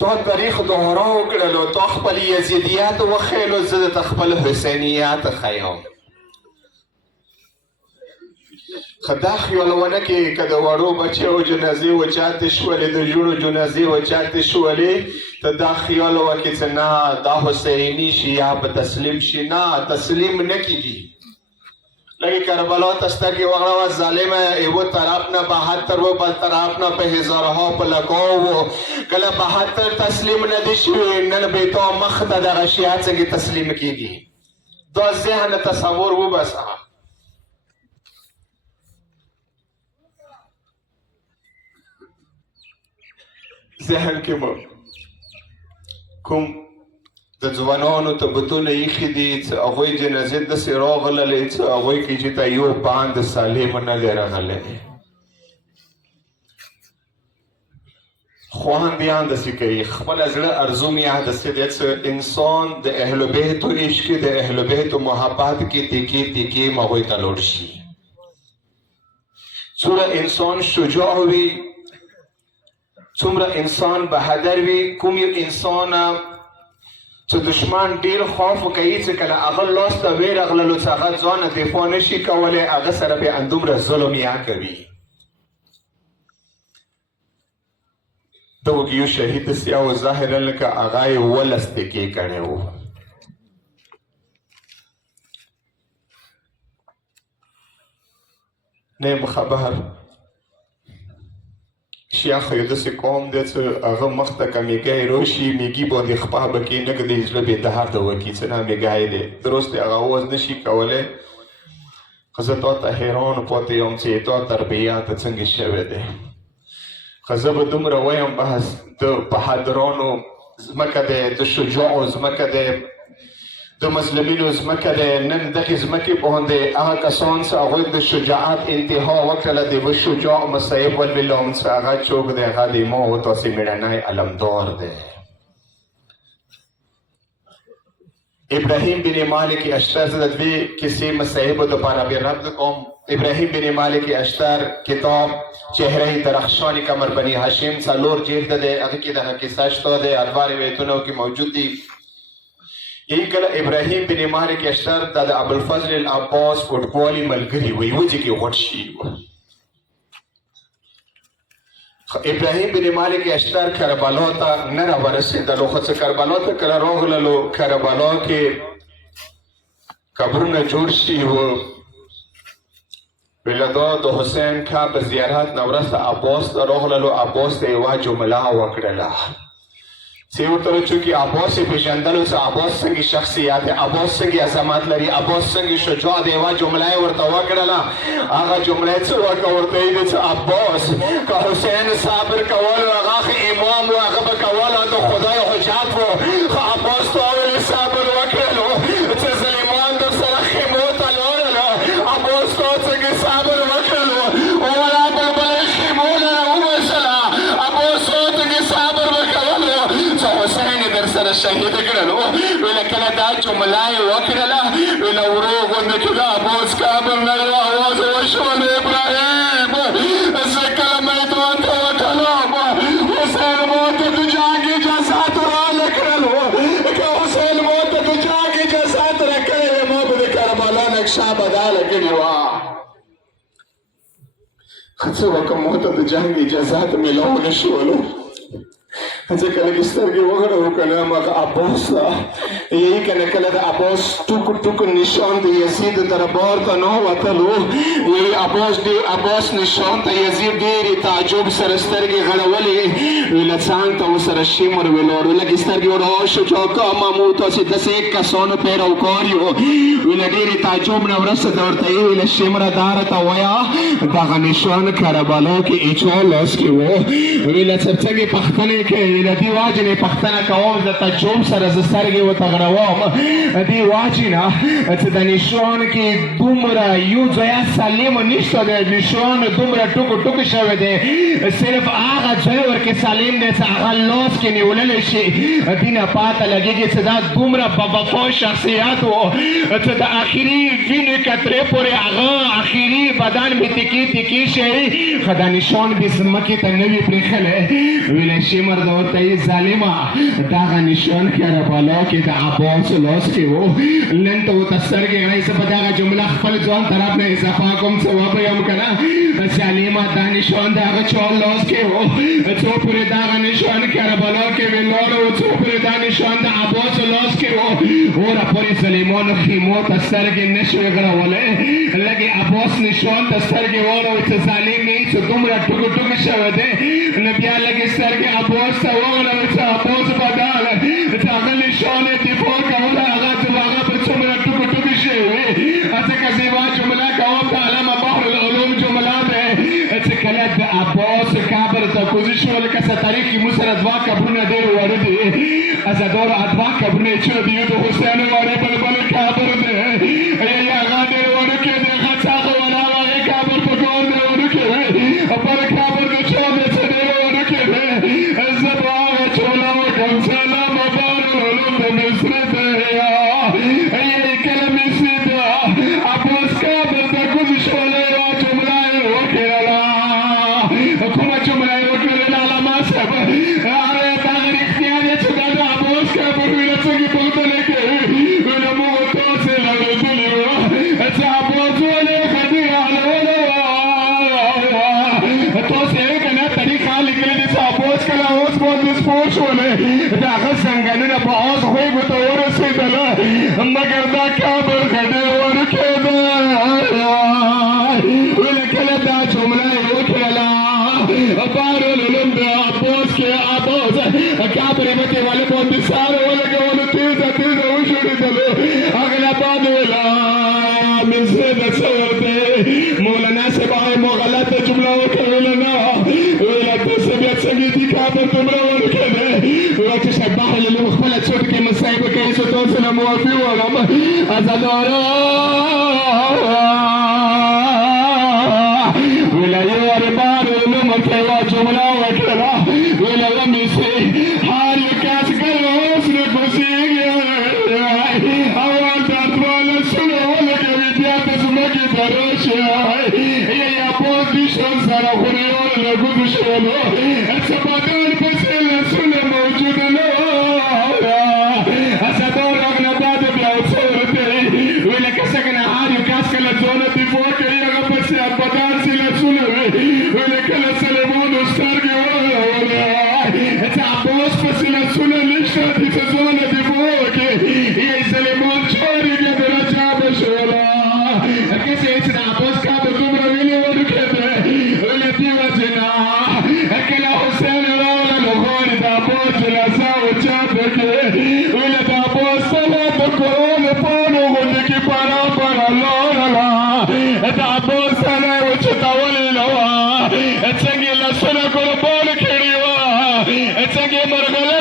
تا تاریخ دوره وکړلو، تا خپل یزیدیات وښیلو، زه درته خپل حسینیات ښیم. ښه دا خیال ونه کړې که د وړو بچیو جنازې وچاتې شولې، د ژوڼو جنازې وچاتې شولې، ته دا خیال وکړې چې نه دا حسیني شیعه به تسلیم شي. نه، تسلیم نه کېږي. لکه کربلا ته سترګې وغړوه، ظالمه یوه طرف نه 72 و بل طرف نه په هزارها په لکاو و. کله 72 تسلیم نه دي شوي، نن به تا مخ ته دغه شیعه څنګه تسلیم کېږي. دا ذهن تصور وباسه. ذهن کې مو کوم د ځوانانو تبتونه ایښي دي چې هغوی جنازې داسې راغللې چې هغوی کې چې ته یو باند سالم نه دی راغلی. خواهان بیا همداسې کوي، خپله زړه ارزو مې همداسې دی چې انسان د اهل بیتو عشق د اهل بیتو محبت کې تیکې تیکې هغوی ته لوړ شي. څومره انسان شجاع وي، څومره انسان بهادر وي، کوم یو انسان چې دشمن ډېر خوف کوي چې کله هغه لاس ته ویرغللو چې هغه ځان دفاع نشي کولی، هغه سره بیا همدومره ظلم یا کوي. د وږیو شهید داسې و ظاهرا لکه هغه یې 12 تکې کړی و. نه یم خبر شیعه خو یو داسې قوم دی چې هغه مخ ته که میږی راشي، میږي باندې خپه به کړي، نه که د زړه بېدرده وکړي چې نه میږی دی. درست دی، هغه اواز نشي کولی. خو زه تا ته حیران پاتې یم چې تا تربیات څنګه شوی دی. خو زه به دومره وایم بحث د بهادرانو ځمکه دی، د شجاعو ځمکه دی، د مظلومینو ځمکه دی. نن دغې ځمکې باندې هغه کسان چې هغوی د شجاعت انتها وکړله، د یوه شجاع مصیب ولولم چې هغه څوک دی، هغه د ما و تاسې مېړنی علمدار دی. ابراهیم بن مالک اشتر، زه د دوی کیسې مصیبو دپاره بیا رد کوم. ابراهیم بن مالک اشتر کتاب چهره درخشان قمر بني هاشم 4 جلد دی، هغه کې دغه کیسه شته دی، ادوار روایتونو کې موجود دي. یی کله ابراهیم بن مالک اشتر د ابوالفضل العباس فوټبالي ملګري وي، وجې کې غوټ شي. ابراهیم بن مالک اشتر کربلا ته نه راورسېدلو، خو چې کربلا ته کله راغللو، کربلا کې قبرونه جوړ شي وو. ویله دا د حسین کا په زیارت نه وروسته عباس ته راغللو، عباس ته یوه جمله وکړله چې ورته چونکې عباس یې پېژندلو چې عباس څنګه شخصیت دی، عباس څنګه عظمت لري، عباس څنګه شجاع دی. یوه جمله یې ورته وکړله. هغه جمله یې څه وکړه ورته یې دی چې عباس که حسین صبر کول هغه ښه امام و، هغه به کول د خدای حجت و. خو عباس ته وویل صبر وکړلو چې ظالمان در سره خیمو ته لاړله. عباس ته څنګه صبر وکړلو، وویل بلبل خیمو نه راوباسله. عباس ته څنګه صبر وکړلو چې حسین در سره شهید کړلو. ویله کله دا جمله یې وکړله، ویله ورو غوندې چې د عباس قبر نه یو اواز وشول، ابراهیم زه کله میدان ته وتلم، حسین ما ته د جنګ اجازت راله کړلو. که حسین ما ته د جنګ اجازت راکړی وی، ما به د کربلا نقشه بدله کړې وه. څه وکړم، ما ته د جنګ اجازت میلاو نه شولو. ځکه لږې سترګې وغړوو که نه هغه عباس ته یې که نه کله د عباس ټوکو ټوکو نشان د یزید دربار ته نه وتلو. یې عباس نشان ته یزید ډېرې تعجب سره سترګې غړولې. ویله څنګ ته ورسره شمر ولاړو، لږې سترګې ورته شجاع کا محمود تاسې داسې کسانو پیروکار یو. ویله ډېرې تعجب نه وروسته ته ورته یې ویله شمره دا راته وایه دغه نشان کربلا کې اچا لاس کې و. ویله څرڅنګې پوښتنې کوي، د دې واجې نه پوښتنه کوم، د تعجب سره زه سترګې ورته غړوم. دې واجې نه چې د نشان کې دومره یو ځای سالم نشته دی، نشان دومره ټوکو ټوکو شوی دی، صرف هغه ځای ورکې سالم دی چې هغه لاس کې نیوللی شي. دې نه پاته لګېږي چې دا دومره بوفا شخصیت و چې د آخري وینې قطرې پورې هغه آخري بدن مې تکې تکې شي، خو دا نشان بې ځمکې ته نه وي پرېښلی. ویلی شمر د تي ظالما داغا نشان كيرا بالو كي دا عباس لوس كي و لن تو تسر كي غيس بداغا جمله خپل ځوان طرف نه اضافه کوم ثواب يم کنه ظالما دا نشان داغا چول لوس كي و تو پر داغا نشان كيرا بالو كي ولور تو پر دا نشان دا عباس لوس كي و اور پر سليمان خيمو تسر كي نشوي غره وله لګي عباس نشان تسر كي ورو ته ظالم نه څه دومره ټکو ټکو شوه ده نبي لګي سر كي عباس ته وله ته عباس بدل ته غلي شان دي فوق ولا هغه ته هغه په څومره ټکو ټکو شوه اته کزي وا جمله کوم ته علامه بحر العلوم جمله ده چې کله د عباس کابر ته کوزي شو لکه څه تاریخي مسره دوا قبرونه ډېر ورده ازادور ادوا قبرونه چې د یو حسین واره بل بل کابر ده یا هغه ډېر ورکه ده خاصه ولا هغه کابر په ګور ده ورکه پر کابر د چا ده څه ډېر ورکه ده زبا چولا کوم سلام بار علوم د مصر ده یا ای کلمې سیدا عباس کابر ته کوزي شو له جمله وکړه کومه جمله وکړه علامه صاحب اره دا اختیار چې دا عباس کابر ویل څنګه بوته لکه ویل مو تاسو له دې چې عباس ولې خدي علوه تاسو یې کنه طریقه لیکل دي چې عباس کله اوس باندې سپورټ ولې دا څنګه نه په اوس خو به ته ورسېدل مګر دا کابر خدي ورکړه ویل کله دا جمله وکړه بار العلوم د عباس کې عباس کابر مته والے باندې ساره ولګول تیز تیز وشوړل اغلا باندې ولا مزه د څورته مولانا صاحب مو غلطه جمله وکړل نه ویل تاسو بیا څنګه دي کابر تمره ورکړه وخت شبح له خپل څوک کې مصايب کوي څه تاسو نه موافق ولم ازادارا ویل یو بار مکیوا جمله وکړه ویل ومې سي هر یو کس ګلو اوس نه کوسيږي اول تاسوال شنو ولګوي بیا تاسو مکه دروشه یا په دې شون سره خوريو له ګوډو شولو څه بدل پسې لسونه موجود نه اسدور رغنا بعد بیا څورته ویل کسه کنه هر یو کس کله ځونه دی فوق یې هغه پسې بدل سي لسونه ویل کله سليمان سترګې وره ته عباس پسې لسونه نشته دي څه ځونه دی فوق یې سليمان چوري بیا درجه بشولا کسه چې عباس کا په دومره ویلې ورکړه ویل دی وجنا کله حسین راول له غور د عباس له ساو چاته ویل د عباس له د قرآن په نو غوږ کې پارا پارا لالا د عباس له وچتاول له څنګه لسونه قربان کړی و څنګه مرغله